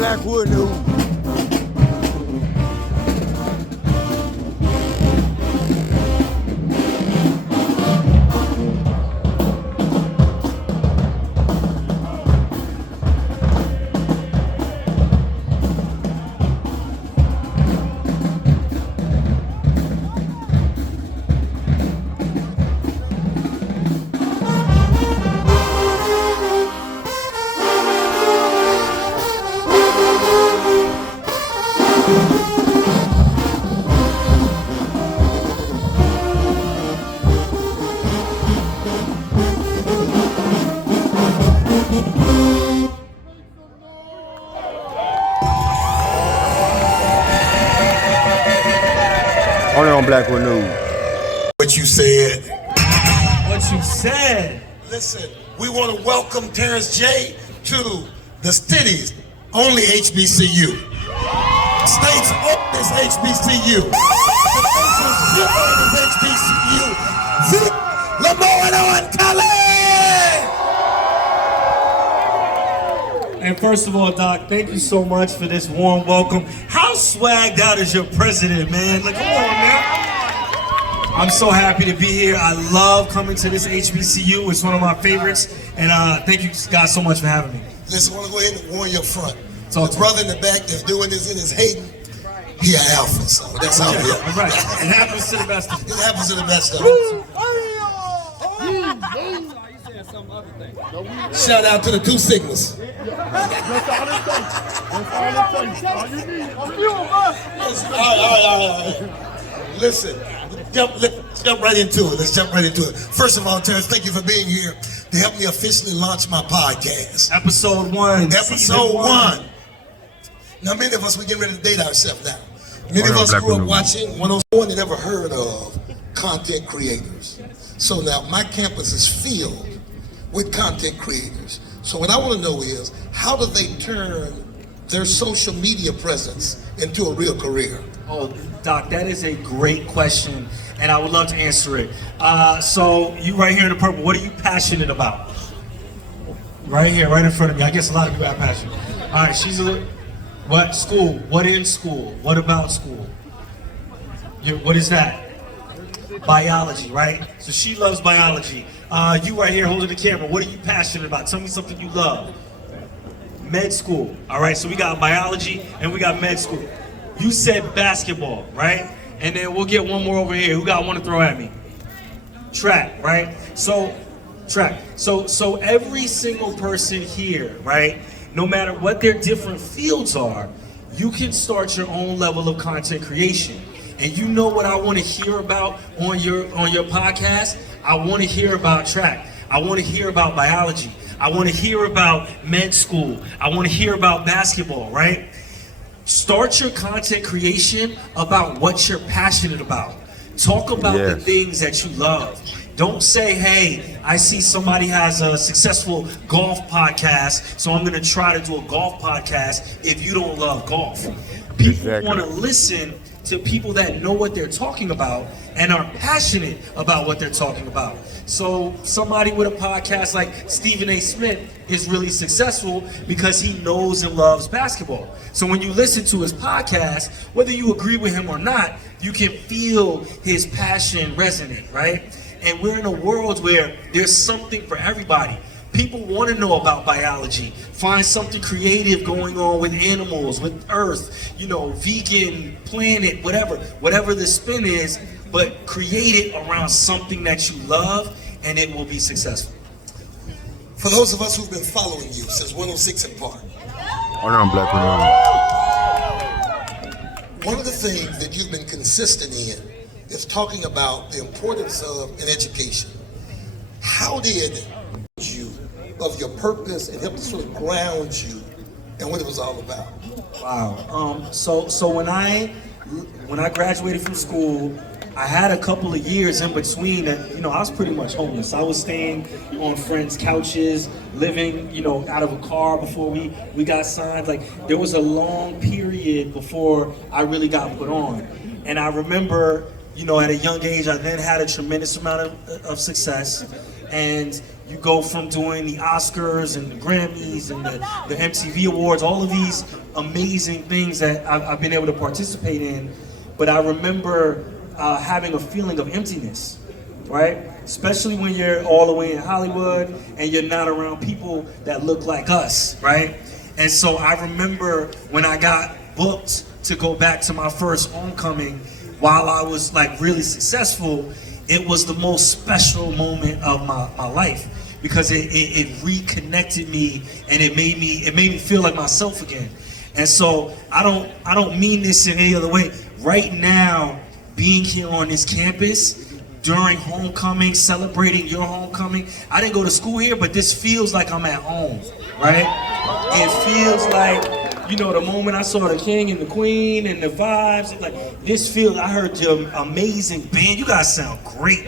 black wood new. Only on Blackwood News. What you said. What you said. Listen, we want to welcome Terrence J to the city's only HBCU. State's oldest HBCU. The nation's oldest HBCU. Lemoyne-Owen College! And first of all, Doc, thank you so much for this warm welcome. How swagged out is your president, man? Like, come on, man. I'm so happy to be here. I love coming to this HBCU. It's one of my favorites. And thank you guys so much for having me. Listen, I want to go ahead and warn you up front. Talk The brother in the back that's doing this in his hating, he an alpha, so that's how it is. All right. It happens to the best of us. It happens to the best of us. Shout out to the two Sigmas. All right. Listen, let's jump right into it. First of all, Terrence, thank you for being here to help me officially launch my podcast. Episode 1. Episode 1. Now, many of us, we're getting ready to date ourselves now. Many of us grew up watching 104 and never heard of content creators. So now my campus is filled with content creators. So what I want to know is, how do they turn their social media presence into a real career? Oh, Doc, that is a great question, and I would love to answer it. So you right here in the purple, what are you passionate about? Right here, right in front of me. I guess a lot of people have passion. All right, she's a little, what school? What in school? What about school? What is that? Biology, right? So she loves biology. You right here holding the camera, what are you passionate about? Tell me something you love. Med school, all right? So we got biology and we got med school. You said basketball, right? And then we'll get one more over here. Who got one to throw at me? Track, right? So, track. So every single person here, right? No matter what their different fields are, you can start your own level of content creation. And you know what I want to hear about on your podcast? I want to hear about track. I want to hear about biology. I want to hear about med school. I want to hear about basketball, right? Start your content creation about what you're passionate about. Talk about the things that you love. Don't say, hey, I see somebody has a successful golf podcast, so I'm going to try to do a golf podcast if you don't love golf. People want to listen to people that know what they're talking about and are passionate about what they're talking about. So somebody with a podcast like Stephen A. Smith is really successful because he knows and loves basketball. So when you listen to his podcast, whether you agree with him or not, you can feel his passion resonate, right? And we're in a world where there's something for everybody. People want to know about biology, find something creative going on with animals, with earth, vegan, planet, whatever the spin is, but create it around something that you love and it will be successful. For those of us who've been following you since 106 and Park, Only on Blackwood News. one of the things that you've been consistent in is talking about the importance of an education. How did you of your purpose and help to sort of ground you and what it was all about? Wow. So when I graduated from school, I had a couple of years in between that, I was pretty much homeless. I was staying on friends' couches, living, out of a car before we got signed. Like, there was a long period before I really got put on. And I remember, at a young age, I then had a tremendous amount of success. and you go from doing the Oscars and the Grammys and the MTV Awards, all of these amazing things that I've been able to participate in. But I remember having a feeling of emptiness, right? Especially when you're all the way in Hollywood and you're not around people that look like us, right? And so I remember when I got booked to go back to my first homecoming while I was like really successful, it was the most special moment of my life because it reconnected me and it made me feel like myself again. And so I don't mean this in any other way. Right now, being here on this campus during homecoming, celebrating your homecoming, I didn't go to school here, but this feels like I'm at home, right? It feels like, you know, the moment I saw the king and the queen and the vibes, like this feels, I heard your amazing band. You guys sound great.